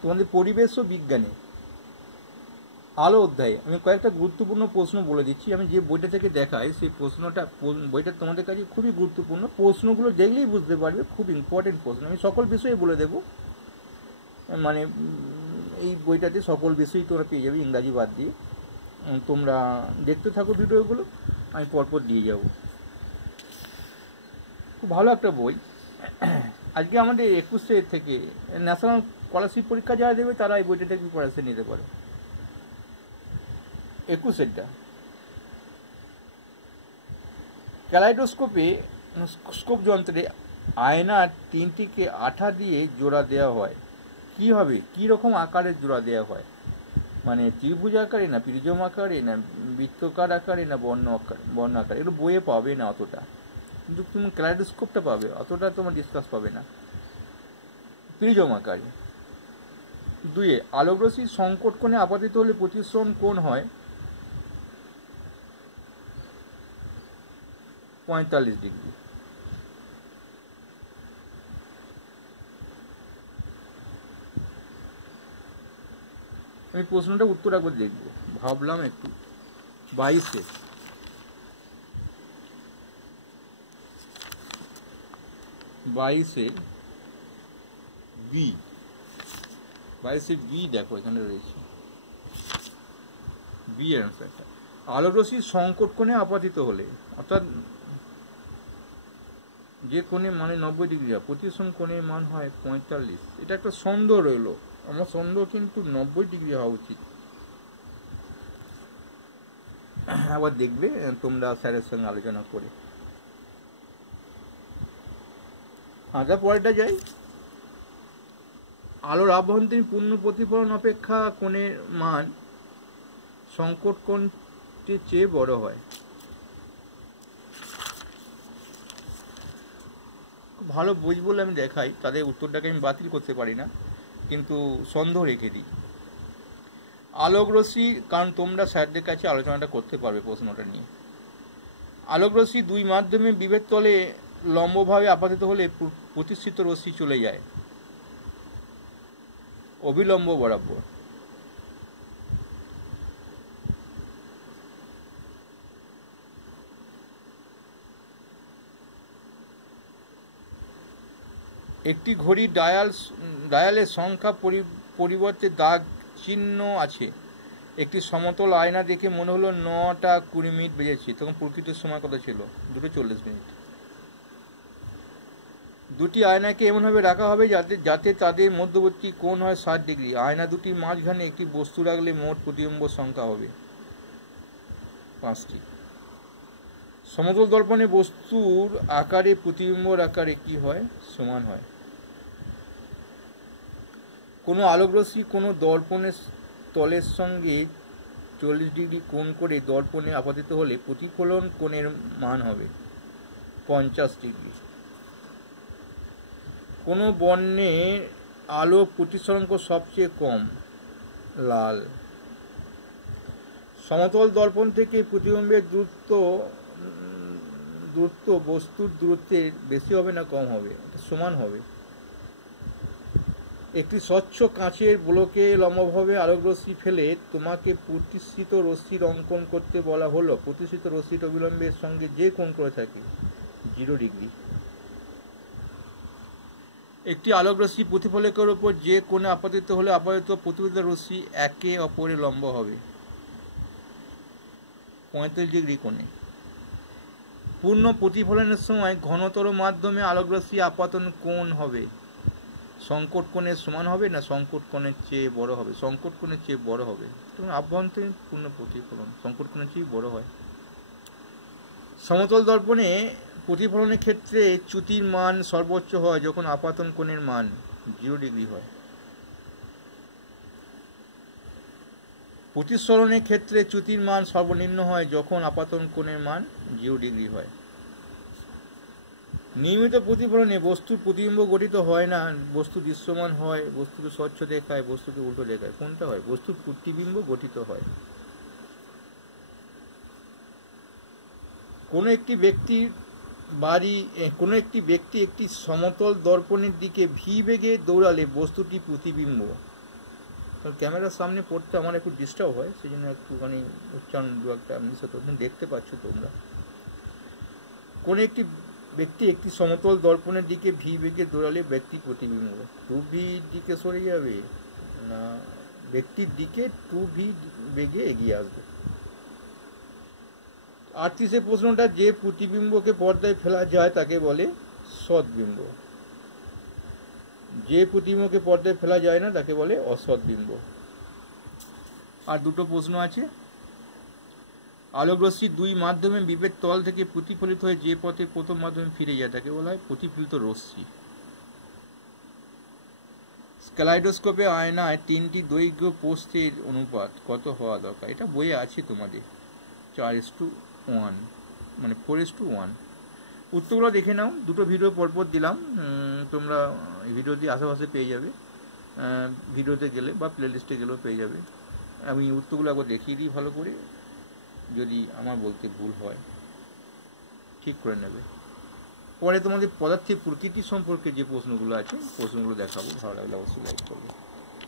তোমাদের পরিবেশ ও বিজ্ঞানে আলো অধ্যায়ে আমি কয়েকটা গুরুত্বপূর্ণ প্রশ্ন বলে দিচ্ছি। আমি যে বইটা থেকে দেখাই সেই বইটা তোমাদের কাছে খুবই গুরুত্বপূর্ণ। প্রশ্নগুলো দেখলেই বুঝতে পারবে, খুব ইম্পর্টেন্ট প্রশ্ন। আমি সকল বিষয়ে বলে দেব, মানে এই বইটাতে সকল বিষয়ই তোমরা পেয়ে যাবে, ইংরাজি বাদ দিয়ে। তোমরা দেখতে থাকো ভিডিওগুলো, আমি পরপর দিয়ে যাব। খুব ভালো একটা বই। আজকে আমাদের 21 থেকে ন্যাশনাল স্কলারশিপ পরীক্ষা যারা দেবে তারা এই বইটা থেকে প্রিপারেশন নিতে পারে। 21টা ক্যালাইডোস্কোপ যন্ত্রে আয়নার 3টিকে আঠা দিয়ে জোড়া দেওয়া হয়। কীভাবে, কী রকম আকারের জোড়া দেওয়া হয়, মানে ত্রিভুজ আকারে না প্রিজম আকারে না বৃত্তকার আকারে না বর্ণ আকারে। এগুলো বইয়ে পাবে না অতটা, কিন্তু তুমি ক্যালাইডোস্কোপটা পাবে, অতটা তোমার ডিসকাস পাবে না। প্রিজম আকারে। 2 আলোকরশ্মি সংকট কোণে আপাতিত হলে প্রতিসরণ কোণ হয় 45 ডিগ্রি। আমি প্রশ্নটা উত্তর একবার দেখব, ভাবলাম একটু। 22 বি, 22 বি দেখো এখানে রয়েছে বি অ্যান্সারটা। আলোকরশ্মির সংকট কোণে আপাতিত হলে, অর্থাৎ যে কোণে মানে 90 ডিগ্রি হয়, প্রতিসরণ কোণের মান হয় 45। এটা একটা সন্দেহ রইল, আমার সন্দেহ কিন্তু 90 ডিগ্রি হওয়া উচিত। আবার দেখবে তোমরা স্যারের সঙ্গে আলোচনা করে। আগে পরেরটা যাই। আলোর আভ্যন্তরীণ পূর্ণ প্রতিফলন অপেক্ষা কোণের মান সংকট কোণটির চেয়ে বড় হয়। ভালো বই বলে আমি দেখাই, তাদের উত্তরটাকে আমি বাতিল করতে পারি না, কিন্তু সন্দেহ রেখে দিই। আলোকরশ্মি, কারণ তোমরা স্যারদের কাছে আলোচনাটা করতে পারবে প্রশ্নটা নিয়ে। আলোকরশ্মি 2 মাধ্যমে বিভেদ তলে লম্বভাবে আপাতিত হলে প্রতিসৃত রশ্মি চলে যায় অভিলম্ব বরাবর। একটি ঘড়ির ডায়ালের সংখ্যা পরিবর্তে দাগ চিহ্ন আছে। একটি সমতল আয়না দেখে মনে হলো 9টা 20 মিনিট বেজেছে, তখন প্রকৃত সময় কত ছিল? 2:40 মিনিট। দুটি আয়নাকে এমনভাবে রাখা হবে যাতে তাদের মধ্যবর্তী কোণ হয় 60 ডিগ্রি। আয়না দুটির মাঝখানে একটি বস্তু রাখলে মোট প্রতিবিম্ব সংখ্যা হবে 5টি। সমতল দর্পণে বস্তুর আকারে প্রতিবিম্বর আকারে কি হয়? সমান হয়। কোনো আলোকরশ্মি কোনো দর্পণের তলের সঙ্গে 40 ডিগ্রি কোণ করে দর্পণে আপাতিত হলে প্রতিফলন কোণের মান হবে 50 ডিগ্রি। কোনো বর্ণের আলোক প্রতিসরাঙ্ক সবচেয়ে কম, লাল। সমতল দর্পণ থেকে প্রতিবিম্বের দূরত্ব বস্তুর দূরত্বের বেশি হবে না কম হবে? সমান হবে। একটি স্বচ্ছ কাঁচের ব্লকে লম্বভাবে আলোকরশ্মি ফেলে তোমাকে প্রতিসৃত রশ্মির অঙ্কন করতে বলা হলো। প্রতিসৃত রশ্মির অবিলম্বের সঙ্গে যে কোণ করে থাকে 0 ডিগ্রি। একটি আলোকরশ্মি প্রতিফলকের উপর যে কোণে আপাতিত হলে আপাতিত প্রতিফলিত রশ্মি একে অপরের লম্ব হবে 45 ডিগ্রি কোণে। পূর্ণ প্রতিফলনের সময় ঘনতর মাধ্যমে আলোকরশ্মি আপাতন কোণ হবে সংকট কোণের সমান হবে না সংকট কোণের চেয়ে বড় হবে? সংকট কোণের চেয়ে বড় হবে। তখন আভ্যন্তরীণ পূর্ণ প্রতিফলন সংকট কোণের চেয়ে বড় হয়। সমতল দর্পণে প্রতিফলনের ক্ষেত্রে চ্যুতির মান সর্বোচ্চ হয় যখন আপাতন কোণের মান 0 ডিগ্রি হয়। প্রতিসরণের ক্ষেত্রে চ্যুতির মান সর্বনিম্ন হয় যখন আপাতন কোণের মান 0 ডিগ্রি হয়। নিয়মিত প্রতিফলনে বস্তুর প্রতিবিম্ব গঠিত হয় না, বস্তু দৃশ্যমান হয়। বস্তুকে স্বচ্ছ দেখায়, বস্তুকে উল্টো দেখায়। কোনটা হয়? বস্তুর প্রতিবিম্ব গঠিত হয়। কোনো একটি ব্যক্তি একটি সমতল দর্পণের দিকে ভি বেগে দৌড়ালে বস্তুটি প্রতিবিম্ব কারণ ক্যামেরার সামনে পড়তে আমার একটু ডিস্টার্ব হয়, সেই জন্য একটুখানি উচ্চারণ দু একটা মিশত দেখতে পাচ্ছ তোমরা। কোনো একটি ব্যক্তি একটি সমতল দর্পণের দিকে ভি বেগে দৌড়ালে ব্যক্তি প্রতিবিম্ব 2v দিকে সরে যাবে না ব্যক্তির দিকে 2v বেগে এগিয়ে আসবে। 38 প্রশ্নটা, যে প্রতিবিম্বকে পর্দায় ফেলা যায় তাকে বলে সৎবিম্ব, যে প্রতিবিম্বকে পর্দায় ফেলা যায় না তাকে বলে অসৎবিম্ব। আর দুটো প্রশ্ন আছে। আলোকরশ্মির দুই মাধ্যমে বিপের তল থেকে প্রতিফলিত হয়ে যে পথে প্রথম মাধ্যমে ফিরে যায় তাকে বলা হয় প্রতিফলিত রশ্মি। স্ক্যালাইডোস্কোপে আয়নায় 3টি দৈর্ঘ্য প্রস্থের অনুপাত কত হওয়া দরকার? এটা বইয়ে আছে তোমাদের 4:1, মানে 4:1। উত্তরগুলো দেখে নাও, দুটো ভিডিও পরপর দিলাম, তোমরা ভিডিও দিয়ে আশেপাশে পেয়ে যাবে, ভিডিওতে গেলে বা প্লে লিস্টে গেলেও পেয়ে যাবে। আমি উত্তরগুলো একবার দেখিয়ে দিই ভালো করে, যদি আমার বলতে ভুল হয় ঠিক করে নেবে। পরে তোমাদের পদার্থের প্রকৃতি সম্পর্কে যে প্রশ্নগুলো আছে প্রশ্নগুলো দেখাবো, ভালো লাগলে অবশ্যই লাইক করবে।